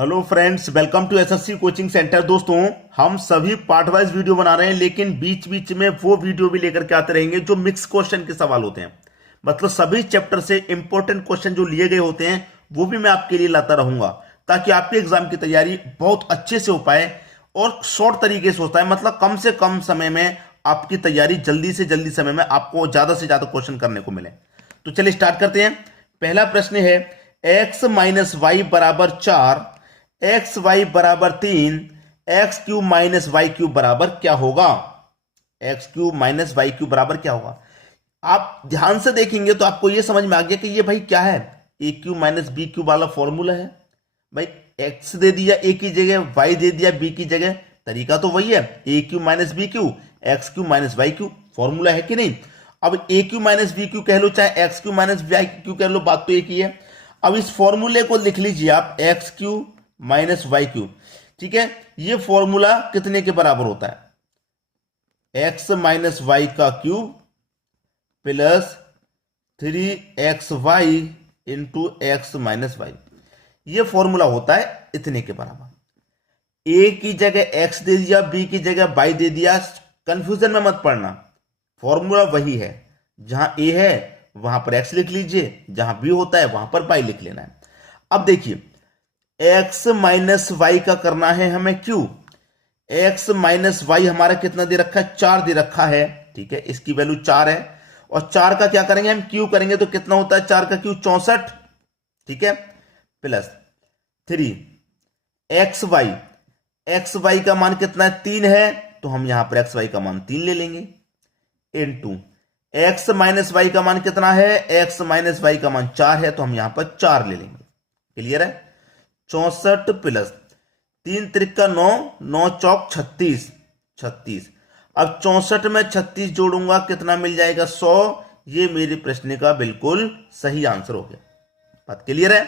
Hello friends, welcome to SSC coaching centre. दोस्तों, हम सभी पार्ट वाइज वीडियो बना रहे हैं, लेकिन बीच बीच में वो वीडियो भी लेकर के आते रहेंगे जो मिक्स क्वेश्चन के सवाल होते हैं। मतलब सभी चैप्टर से इंपॉर्टेंट क्वेश्चन जो लिए गए होते हैं वो भी मैं आपके लिए लाता रहूंगा, ताकि आपके एग्जाम की तैयारी बहुत अच्छे से हो पाए और शॉर्ट तरीके से होता है। मतलब कम से कम समय में आपकी तैयारी जल्दी से जल्दी समय में आपको ज्यादा से ज्यादा क्वेश्चन करने को मिले। तो चलिए स्टार्ट करते हैं। पहला प्रश्न है, एक्स माइनस वाई बराबर 4, एक्स वाई बराबर 3, X cube minus Y cube बराबर क्या होगा। X cube minus Y cube बराबर क्या होगा। आप ध्यान से देखेंगे तो आपको यह समझ में आ गया कि ये भाई क्या है, A cube minus B cube वाला फॉर्मूला है। भाई एक्स दे दिया ए की जगह, वाई दे दिया बी की जगह, तरीका तो वही है, A cube minus B cube, X cube minus Y cube, formula है कि नहीं। अब A cube minus B cube कह लो, चाहे X cube minus Y cube कह लो, बात तो एक ही है। अब इस फॉर्मूले को लिख लीजिए आप, X cube minus Y cube. ठीक है, ये फॉर्मूला कितने के बराबर होता है, एक्स माइनस वाई का cube plus 3xy into X minus Y. ये फॉर्मूला होता है इतने के बराबर। ए की जगह एक्स दे दिया, बी की जगह वाई दे दिया, कंफ्यूजन में मत पड़ना, फॉर्मूला वही है। जहां ए है वहां पर एक्स लिख लीजिए, जहां बी होता है वहां पर वाई लिख लेना है। अब देखिए, एक्स माइनस वाई का करना है हमें क्यू। एक्स माइनस वाई हमारा कितना दे रखा है, 4 दे रखा है। ठीक है, इसकी वैल्यू 4 है, और 4 का क्या करेंगे हम, क्यू करेंगे तो कितना होता है, 4 का क्यू 64। ठीक है, plus 3 X Y, X Y का मान कितना है, 3 है, तो हम यहां पर एक्स वाई का मान 3 ले लेंगे, इनटू एक्स माइनस वाई का मान कितना है, एक्स माइनस वाई का मान 4 है, तो हम यहां पर 4 ले लेंगे। क्लियर है, 64 प्लस 3 त्रिका 9, 9 चौक 36, 36। अब 64 में 36 जोड़ूंगा, कितना मिल जाएगा, 100। ये मेरे प्रश्न का बिल्कुल सही आंसर हो गया। बात क्लियर है।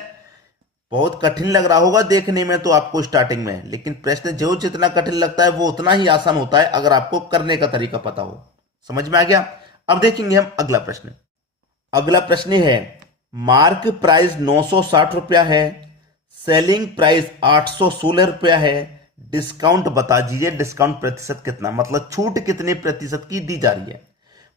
बहुत कठिन लग रहा होगा देखने में तो आपको स्टार्टिंग में, लेकिन प्रश्न जो जितना कठिन लगता है वो उतना ही आसान होता है अगर आपको करने का तरीका पता हो। समझ में आ गया। अब देखेंगे हम अगला प्रश्न। अगला प्रश्न है, मार्क प्राइस 960 रुपया है, सेलिंग प्राइस 816 रुपया है, डिस्काउंट बता दीजिए, डिस्काउंट प्रतिशत कितना, मतलब छूट कितने प्रतिशत की दी जा रही है।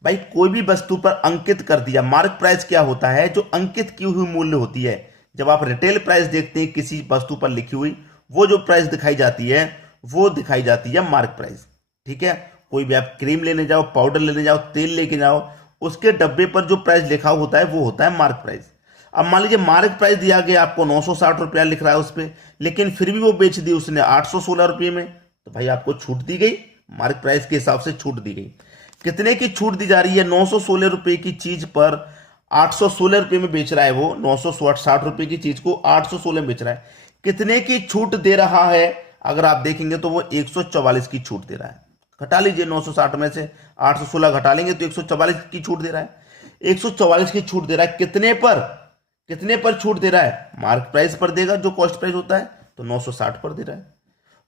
भाई कोई भी वस्तु पर अंकित कर दिया, मार्क प्राइस क्या होता है, जो अंकित की हुई मूल्य होती है। जब आप रिटेल प्राइस देखते हैं किसी वस्तु पर लिखी हुई, वो जो प्राइस दिखाई जाती है वो दिखाई जाती है मार्क प्राइस। ठीक है, कोई भी आप क्रीम लेने जाओ, पाउडर लेने जाओ, तेल लेके जाओ, उसके डब्बे पर जो प्राइस लिखा होता है वो होता है मार्क प्राइस। अब मान लीजिए मार्क प्राइस दिया गया आपको 960 रुपया लिख रहा है उस पर, लेकिन फिर भी वो बेच दी उसने 816 रुपये में, तो भाई आपको छूट दी गई, मार्क प्राइस के हिसाब से छूट दी गई। कितने की छूट दी जा रही है, 916 रुपये की चीज पर 816 रुपये में बेच रहा है वो, 960 रुपये की चीज को 816 में बेच रहा है। कितने की छूट दे रहा है, अगर आप देखेंगे तो वो 144 की छूट दे रहा है। घटा लीजिए 960 में से 816 घटा लेंगे तो 144 की छूट दे रहा है। 144 की छूट दे रहा है, कितने पर, कितने पर छूट दे रहा है, मार्क प्राइस पर देगा जो कॉस्ट प्राइस होता है, तो 960 पर दे रहा है।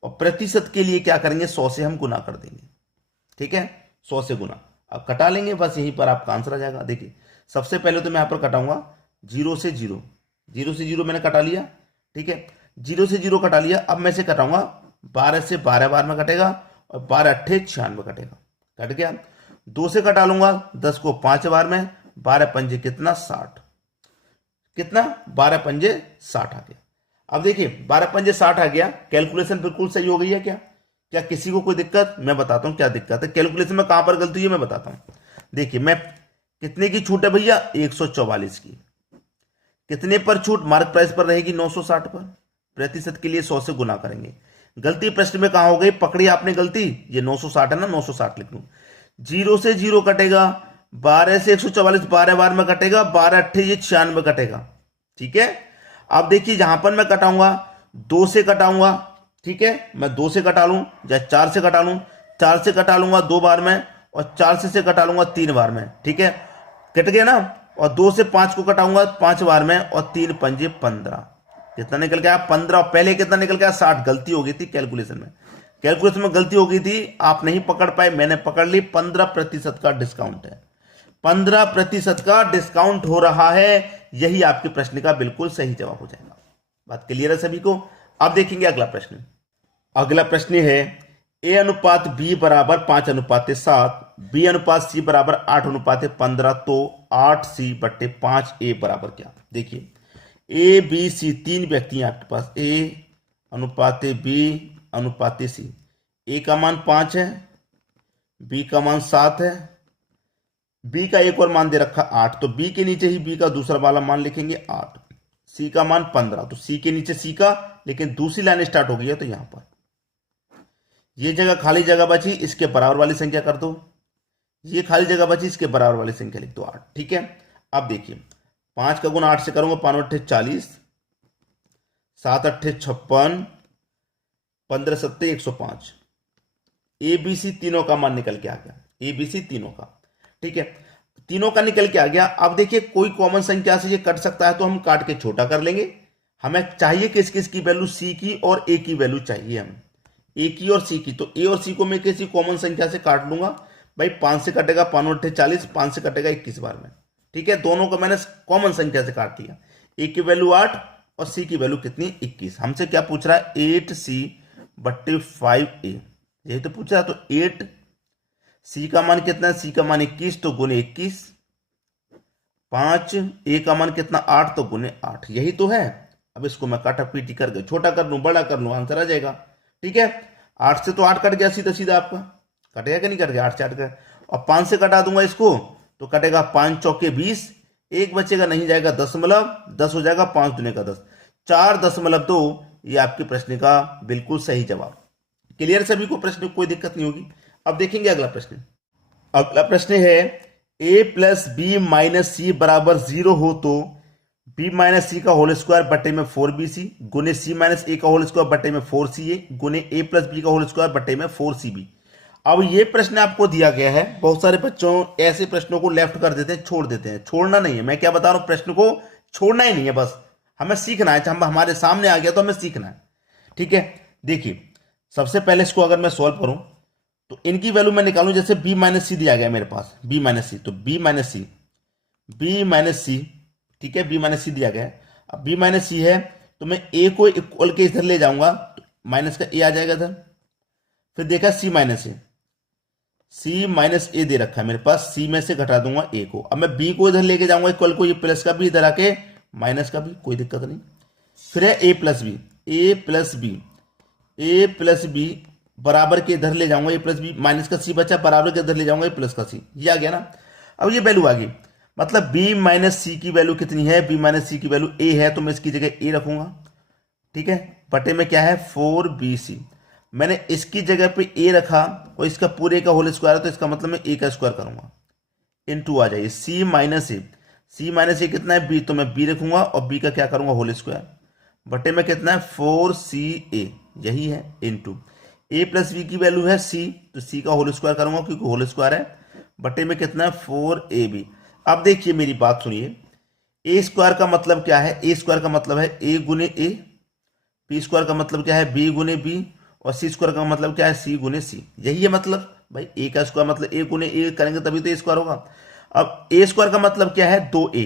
और प्रतिशत के लिए क्या करेंगे, 100 से हम गुना कर देंगे। ठीक है, 100 से गुना, अब कटा लेंगे, बस यहीं पर आपका आंसर आ जाएगा। देखिए सबसे पहले तो मैं यहां पर कटाऊंगा 0 से 0, 0 से 0 मैंने कटा लिया। ठीक है, 0 से 0 कटा लिया। अब मैं से कटाऊंगा 12 से 12 बार में कटेगा, और 12 अट्ठे 96 कटेगा, कट गया। 2 से कटा लूंगा 10 को 5 बार में, 12 पंजे कितना 60, कितना 12 पंजे 60 आ गया। अब देखिए 12 पंजे 60 आ गया, कैलकुलेशन बिल्कुल सही हो गई है क्या, क्या किसी को कोई दिक्कत, मैं बताता हूं क्या दिक्कत है कैलकुलेशन में, कहां पर गलती है मैं बताता हूं। देखिए मैं, कितने की छूट है भैया, 144 की। कितने पर छूट, मार्क प्राइस पर रहेगी 960 पर, प्रतिशत के लिए 100 से गुना करेंगे। गलती प्रश्न में कहां हो गई, पकड़ी आपने गलती, ये 960 है ना, 960 लिख लूं। 0 से 0 कटेगा, 12 से 144 12 बार में कटेगा, 12 अट्ठे ये 96 कटेगा। ठीक है, अब देखिए जहां पर मैं कटाऊंगा 2 से कटाऊंगा। ठीक है, मैं 2 से कटा लूं या 4 से कटा लूं, 4 से कटा लूंगा 2 बार में, और 4 से कटा लूंगा 3 बार में। ठीक है, कट गया ना। और 2 से 5 को कटाऊंगा 5 बार में, और 3 पंजे 15, कितना निकल गया 15। पहले कितना निकल गया 60, गलती हो गई थी कैलकुलेशन में, कैलकुलेशन में गलती हो गई थी, आप नहीं पकड़ पाए, मैंने पकड़ ली। 15% का डिस्काउंट है, 15% का डिस्काउंट हो रहा है, यही आपके प्रश्न का बिल्कुल सही जवाब हो जाएगा। बात क्लियर है सभी को। अब देखेंगे अगला प्रश्न। अगला प्रश्न है ए अनुपात बी बराबर 5:7, बी अनुपात सी बराबर 8:15, तो 8c/5a बराबर क्या। देखिए ए बी सी तीन व्यक्ति हैं आपके पास, ए अनुपात बी अनुपात सी। ए का मान 5 है, बी का मान 7 है, बी का एक और मान दे रखा 8, तो बी के नीचे ही बी का दूसरा वाला मान लिखेंगे 8। सी का मान 15, तो सी के नीचे सी का, लेकिन दूसरी लाइन स्टार्ट हो गई है तो यहां पर ये जगह खाली जगह बची, इसके बराबर वाली संख्या कर दो। ये खाली जगह बची, इसके बराबर वाली संख्या लिख दो 8। ठीक है, अब देखिए 5 का गुना 8 से करूंगा, 5 8 40, 7 8 56, 15 7 105। ए बी सी तीनों का मान निकल के आ गया, ए बी सी तीनों का। ठीक है, तीनों का निकल के आ गया। अब देखिए कोई कॉमन संख्या से ये कट सकता है तो हम काट के छोटा कर लेंगे। हमें चाहिए किस किस की वैल्यू, सी की और ए की वैल्यू चाहिए हमें, ए की और सी की। तो ए और सी को मैं किसी कॉमन संख्या से काट लूंगा। भाई 5 से कटेगा 5 8 40, 5 से कटेगा 21 बार में। ठीक है, दोनों को मैंने कॉमन संख्या से काट दिया। ए की वैल्यू 8 और सी की वैल्यू कितनी 21। हमसे क्या पूछ रहा है 8c/5a, यही तो पूछ रहा है। तो 8 सी का मान कितना है, सी का मान 21, तो गुने 21। 5 ए का मान कितना 8, तो गुने 8, यही तो है। अब इसको मैं काटा पीटी करके छोटा कर लूं, बड़ा कर लूं, आंसर आ जाएगा। ठीक है, 8 से तो 8 कट गया सीधा सीधा, आपका कटेगा कि नहीं कट गया, 8 से 8 गया। और 5 से कटा दूंगा इसको तो कटेगा 5 चौके 20, एक बचेगा नहीं जाएगा दशमलव, 10 हो जाएगा 5 दूने का 10, 4.2। ये आपके प्रश्न का बिल्कुल सही जवाब। क्लियर सभी को, प्रश्न कोई दिक्कत नहीं होगी। अब देखेंगे अगला प्रश्न। अगला प्रश्न है a प्लस बी माइनस सी बराबर 0 हो तो b माइनस सी का होल स्क्वायर बटे में 4bc गुने c माइनस ए का होल स्क्वायर बटे में 4ca गुने a प्लस बी का होल स्क्वायर बटे में 4cb। अब ये प्रश्न आपको दिया गया है। बहुत सारे बच्चों ऐसे प्रश्नों को लेफ्ट कर देते हैं, छोड़ देते हैं। छोड़ना नहीं है, मैं क्या बता रहा हूं, प्रश्न को छोड़ना ही नहीं है, बस हमें सीखना है। हम हमारे सामने आ गया तो हमें सीखना है। ठीक है, देखिए सबसे पहले इसको अगर मैं सॉल्व करूं तो इनकी वैल्यू मैं निकालूं। जैसे b माइनस सी दिया गया मेरे पास, b माइनस सी, तो b माइनस सी, ठीक है, b माइनस सी दिया गया। अब b माइनस सी है तो मैं a को इक्वल के इधर ले जाऊंगा, माइनस का a आ जाएगा इधर। फिर देखा c माइनस ए दे रखा है मेरे पास, c में से घटा दूंगा a को। अब मैं b को इधर लेके जाऊंगा इक्वल को, ये प्लस का भी इधर आके माइनस का भी, कोई दिक्कत नहीं। फिर है a प्लस बी बराबर के इधर ले जाऊंगा, ए प्लस बी, माइनस का सी बचा, बराबर के इधर ले जाऊंगा, ए प्लस का सी, ये आ गया ना। अब ये वैल्यू आ गई, मतलब b माइनस सी की वैल्यू कितनी है, b माइनस सी की वैल्यू a है, तो मैं इसकी जगह a रखूंगा। ठीक है, बटे में क्या है 4bc, मैंने इसकी जगह पे a रखा और इसका पूरे का होल स्क्वायर है, तो इसका मतलब मैं a का स्क्वायर करूंगा, इनटू आ जाइए c माइनस ए कितना है b, तो मैं b रखूंगा और b का क्या करूंगा होल स्क्वायर, बटे में कितना है 4ca, यही है, इनटू a प्लस बी की वैल्यू है c, तो c का होल स्क्वायर करूंगा क्योंकि होल स्क्वायर है, बटे में कितना है 4ab। अब देखिए मेरी बात सुनिए, a स्क्वायर का मतलब क्या है, a स्क्वायर का मतलब है a गुने a, b स्क्वायर का मतलब क्या है b गुने b, और c स्क्वायर का मतलब क्या है c गुने c, यही है मतलब। भाई a का स्क्वायर मतलब a गुने a करेंगे तभी तो a स्क्वायर होगा। अब a स्क्वायर का मतलब क्या है 2a,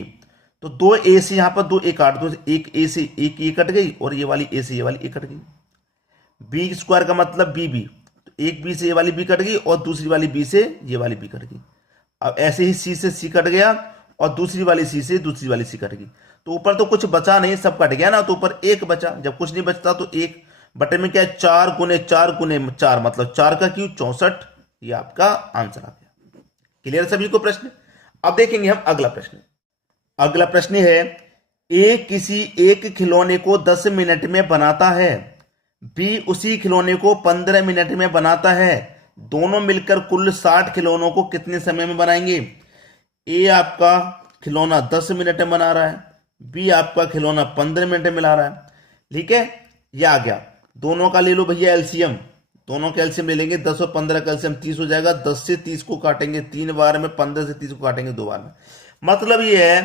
तो 2a से यहां पर 2a काट दो, एक a से एक a कट गई और ये वाली a से ये वाली a कट गई। बी स्क्वायर का मतलब बी, तो एक बी से ये वाली बी कट गई और दूसरी वाली बी से ये वाली बी कट गई। अब ऐसे ही सी से सी कट गया और दूसरी वाली सी से दूसरी वाली सी कट गई, तो ऊपर तो कुछ बचा नहीं, सब कट गया ना, तो ऊपर एक बचा। जब कुछ नहीं बचता तो एक, बटे में क्या है 4 गुने 4 गुने 4, मतलब 4 का क्यूब 64, ये आपका आंसर आ गया। क्लियर सभी को प्रश्न। अब देखेंगे हम अगला प्रश्न। अगला प्रश्न है ए किसी एक खिलौने को 10 मिनट में बनाता है, बी उसी खिलौने को 15 मिनट में बनाता है, दोनों मिलकर कुल 60 खिलौनों को कितने समय में बनाएंगे। ए आपका खिलौना 10 मिनट में बना रहा है, बी आपका खिलौना 15 मिनट में ला रहा है। ठीक है, ये आ गया। दोनों का ले लो भैया एलसीएम, दोनों का एलसीएम ले लेंगे, 10 और 15 का एलसीएम 30 हो जाएगा। 10 से 30 को काटेंगे 3 बार में, 15 से 30 को काटेंगे 2 बार में। मतलब ये है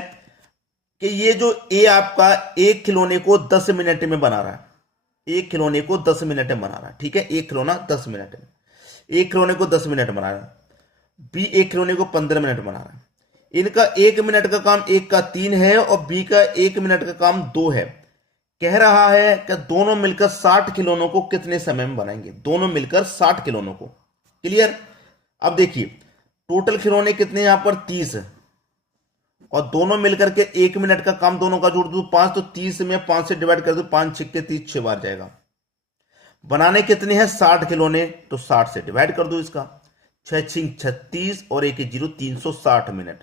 कि ये जो ए आपका एक खिलौने को 10 मिनट में बना रहा है, एक खिलौने को 10 मिनट में बना रहा है। ठीक है, एक खिलौना 10 मिनट में, एक खिलौने को 10 मिनट बना रहा है। बी एक खिलौने को 15 मिनट बना रहा है। इनका 1 मिनट का काम एक का 3 है और बी का 1 मिनट का काम 2 है। कह रहा है कि दोनों मिलकर 60 खिलौनों को कितने समय में बनाएंगे, दोनों मिलकर 60 खिलौनों को। क्लियर। अब देखिए टोटल खिलौने कितने यहां पर 30 है, और दोनों मिलकर के 1 मिनट का काम दोनों का जोड़ दू 5, तो 30 में 5 से डिवाइड कर दू, 5 छिक्के 30, 6 बार जाएगा। बनाने कितने हैं 60 खिलौने, तो 60 से डिवाइड कर दो इसका, 6 छिंग 36 और 1 0 360 मिनट।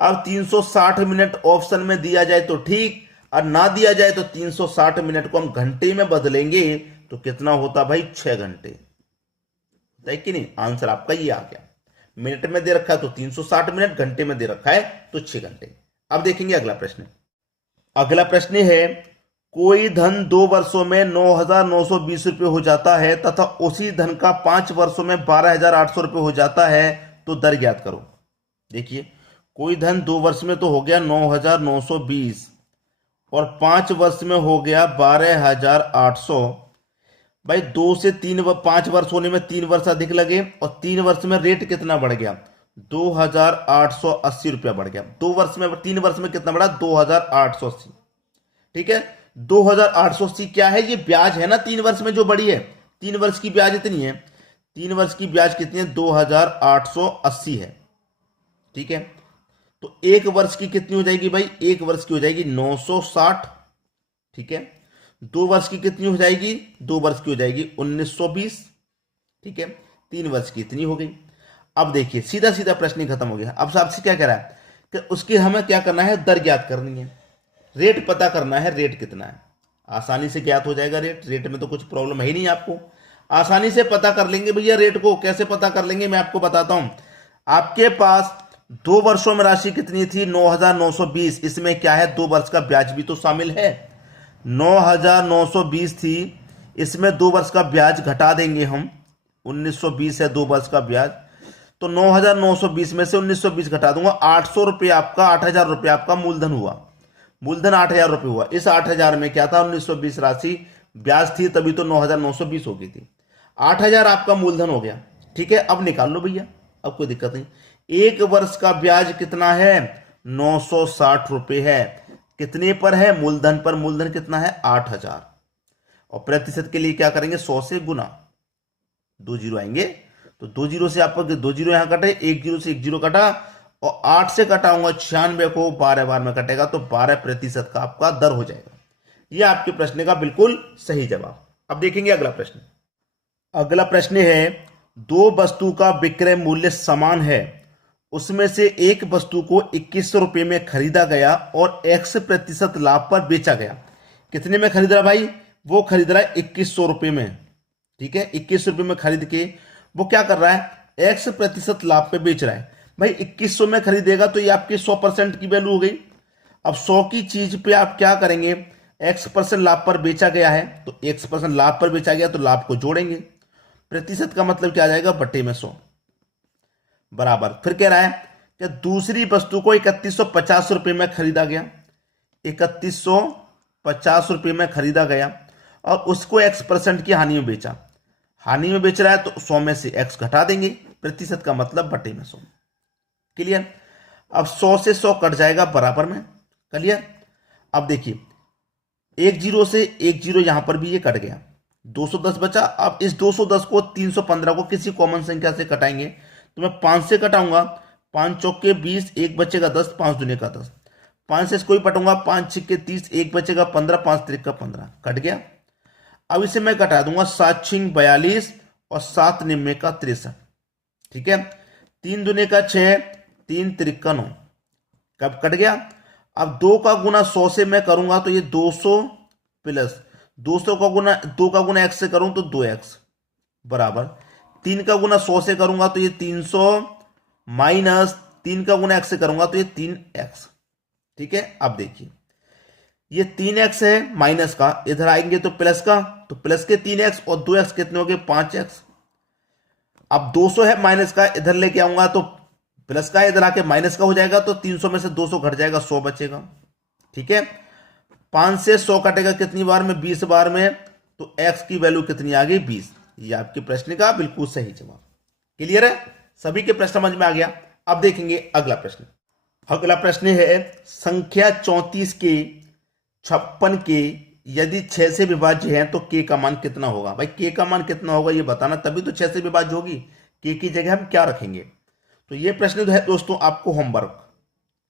अब 360 मिनट ऑप्शन में दिया जाए तो ठीक, और ना दिया जाए तो 360 मिनट को हम घंटे में बदलेंगे तो कितना होता भाई 6 घंटे, है कि नहीं। आंसर आपका ये आ गया। मिनट में दे रखा है तो 360 मिनट, घंटे में दे रखा है तो 6 घंटे। अब देखेंगे अगला प्रश्न। अगला प्रश्न है कोई धन 2 वर्षों में 9,920 रुपये हो जाता है तथा उसी धन का 5 वर्षों में 12,800 रुपये हो जाता है, तो दर ज्ञात करो। देखिए कोई धन 2 वर्ष में तो हो गया 9,920 और 5 वर्ष में हो गया 12,800। भाई 2 से 3 5 वर्ष होने में 3 वर्ष अधिक लगे, और 3 वर्ष में रेट कितना बढ़ गया 2,880 रुपया बढ़ गया। 2 वर्ष में 3 वर्ष में कितना बढ़ा 2,880। ठीक है 2,880 क्या है, ये ब्याज है ना 3 वर्ष में जो बढ़ी है, 3 वर्ष की ब्याज इतनी है, 3 वर्ष की ब्याज कितनी है 2,880 है। ठीक है तो 1 वर्ष की कितनी हो जाएगी भाई, 1 वर्ष की हो जाएगी 960। ठीक है 2 वर्ष की कितनी हो जाएगी, 2 वर्ष की हो जाएगी 1920। ठीक है 3 वर्ष की इतनी हो गई। अब देखिए सीधा सीधा प्रश्न ही खत्म हो गया। अब आपसे क्या कह रहा है कि उसकी हमें क्या करना है, दर ज्ञात करनी है, रेट पता करना है, रेट कितना है। आसानी से ज्ञात हो जाएगा रेट, रेट में तो कुछ प्रॉब्लम है ही नहीं, आपको आसानी से पता कर लेंगे भैया। रेट को कैसे पता कर लेंगे मैं आपको बताता हूं। आपके पास 2 वर्षों में राशि कितनी थी 9,920, इसमें क्या है 2 वर्ष का ब्याज भी तो शामिल है। 9,920 थी, इसमें 2 वर्ष का ब्याज घटा देंगे हम, 1920 है 2 वर्ष का ब्याज, तो 9,920 में से 1920 घटा दूंगा, 800 रुपये आपका 8,000 रुपये आपका मूलधन हुआ, मूलधन 8,000 रुपये हुआ। इस 8,000 में क्या था 1920 राशि ब्याज थी, तभी तो 9,920 हो गई थी। 8,000 आपका मूलधन हो गया। ठीक है अब निकाल लो भैया, अब कोई दिक्कत नहीं। 1 वर्ष का ब्याज कितना है 960 रुपये है, कितने पर है मूलधन पर, मूलधन कितना है 8,000, और प्रतिशत के लिए क्या करेंगे 100 से गुना, 2 जीरो आएंगे तो 2 जीरो से आपको 2 जीरो यहां कटे, 1 जीरो से 1 जीरो कटा, और 8 से कटाऊंगा 96 को 12 बार में कटेगा तो 12% का आपका दर हो जाएगा। यह आपके प्रश्न का बिल्कुल सही जवाब। अब देखेंगे अगला प्रश्न। अगला प्रश्न है 2 वस्तु का विक्रय मूल्य समान है, उसमें से एक वस्तु को 2100 रुपये में खरीदा गया और X% लाभ पर बेचा गया। कितने में खरीद रहा भाई, वो खरीद रहा है 2100 रुपये में। ठीक है 2100 रुपये में खरीद के वो क्या कर रहा है X% लाभ पे बेच रहा है। भाई 2100 में खरीदेगा तो ये आपकी 100% की वैल्यू हो गई। अब 100 की चीज पे आप क्या करेंगे, X% लाभ पर बेचा गया है तो X% लाभ पर बेचा गया तो लाभ को जोड़ेंगे, प्रतिशत का मतलब क्या आ जाएगा बटे में 100 बराबर। फिर कह रहा है कि दूसरी वस्तु को 3150 रुपये में खरीदा गया, 3150 रुपये में खरीदा गया और उसको X% की हानि में बेचा। हानि में बेच रहा है तो 100 में से X घटा देंगे, प्रतिशत का मतलब बटे में 100। क्लियर। अब 100 से 100 कट जाएगा बराबर में। क्लियर। अब देखिए 1 जीरो से 1 जीरो यहां पर भी ये कट गया, 210 बचा। अब इस 210 को 315 को किसी कॉमन संख्या से कटाएंगे तो मैं 5 से कटाऊंगा, 5 चौके 20, 1 बचेगा 10, 5 दूने का 10, 5 से इसको ही पटूंगा, 5 छिक्के 30, 1 बचेगा 15, 5 त्रिक का 15 कट गया। अब इसे मैं कटा दूंगा 7 छिंग 42 और 7 निम्मे का 63। ठीक है 3 दूने का 6, 3 त्रिक का 9 कब कट गया। अब 2 का गुना 100 से मैं करूंगा तो ये 200 प्लस 200 का गुना 2 का गुना x से करूं तो 2x बराबर 3 का गुना 100 से करूंगा तो ये 300 माइनस 3 का गुना x से करूंगा तो ये 3x। ठीक है अब देखिए ये 3x है माइनस का, इधर आएंगे तो प्लस का, तो प्लस के 3x और 2x कितने हो गए 5x। अब 200 है माइनस का, इधर लेके आऊंगा तो प्लस का, इधर आके माइनस का हो जाएगा तो 300 में से 200 घट जाएगा, 100 बचेगा। ठीक है 5 से 100 कटेगा कितनी बार में 20 बार में, तो x की वैल्यू कितनी आ गई 20। ये आपके प्रश्न का बिल्कुल सही जवाब। क्लियर है, सभी के प्रश्न समझ में आ गया। अब देखेंगे अगला प्रश्न। अगला प्रश्न है संख्या 34 के 56 के यदि 6 से विभाज्य है तो k का मान कितना होगा? भाई k का मान कितना होगा ये बताना, तभी तो 6 से विभाज्य होगी। k की जगह हम क्या रखेंगे? तो ये प्रश्न जो है दोस्तों आपको होमवर्क,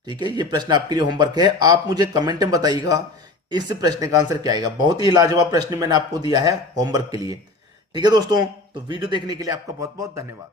ठीक है, ये प्रश्न आपके लिए होमवर्क है। आप मुझे कमेंट में बताइएगा इस प्रश्न का आंसर क्या आएगा। बहुत ही लाजवाब प्रश्न मैंने आपको दिया है होमवर्क के लिए। ठीक है दोस्तों, तो वीडियो देखने के लिए आपका बहुत बहुत धन्यवाद।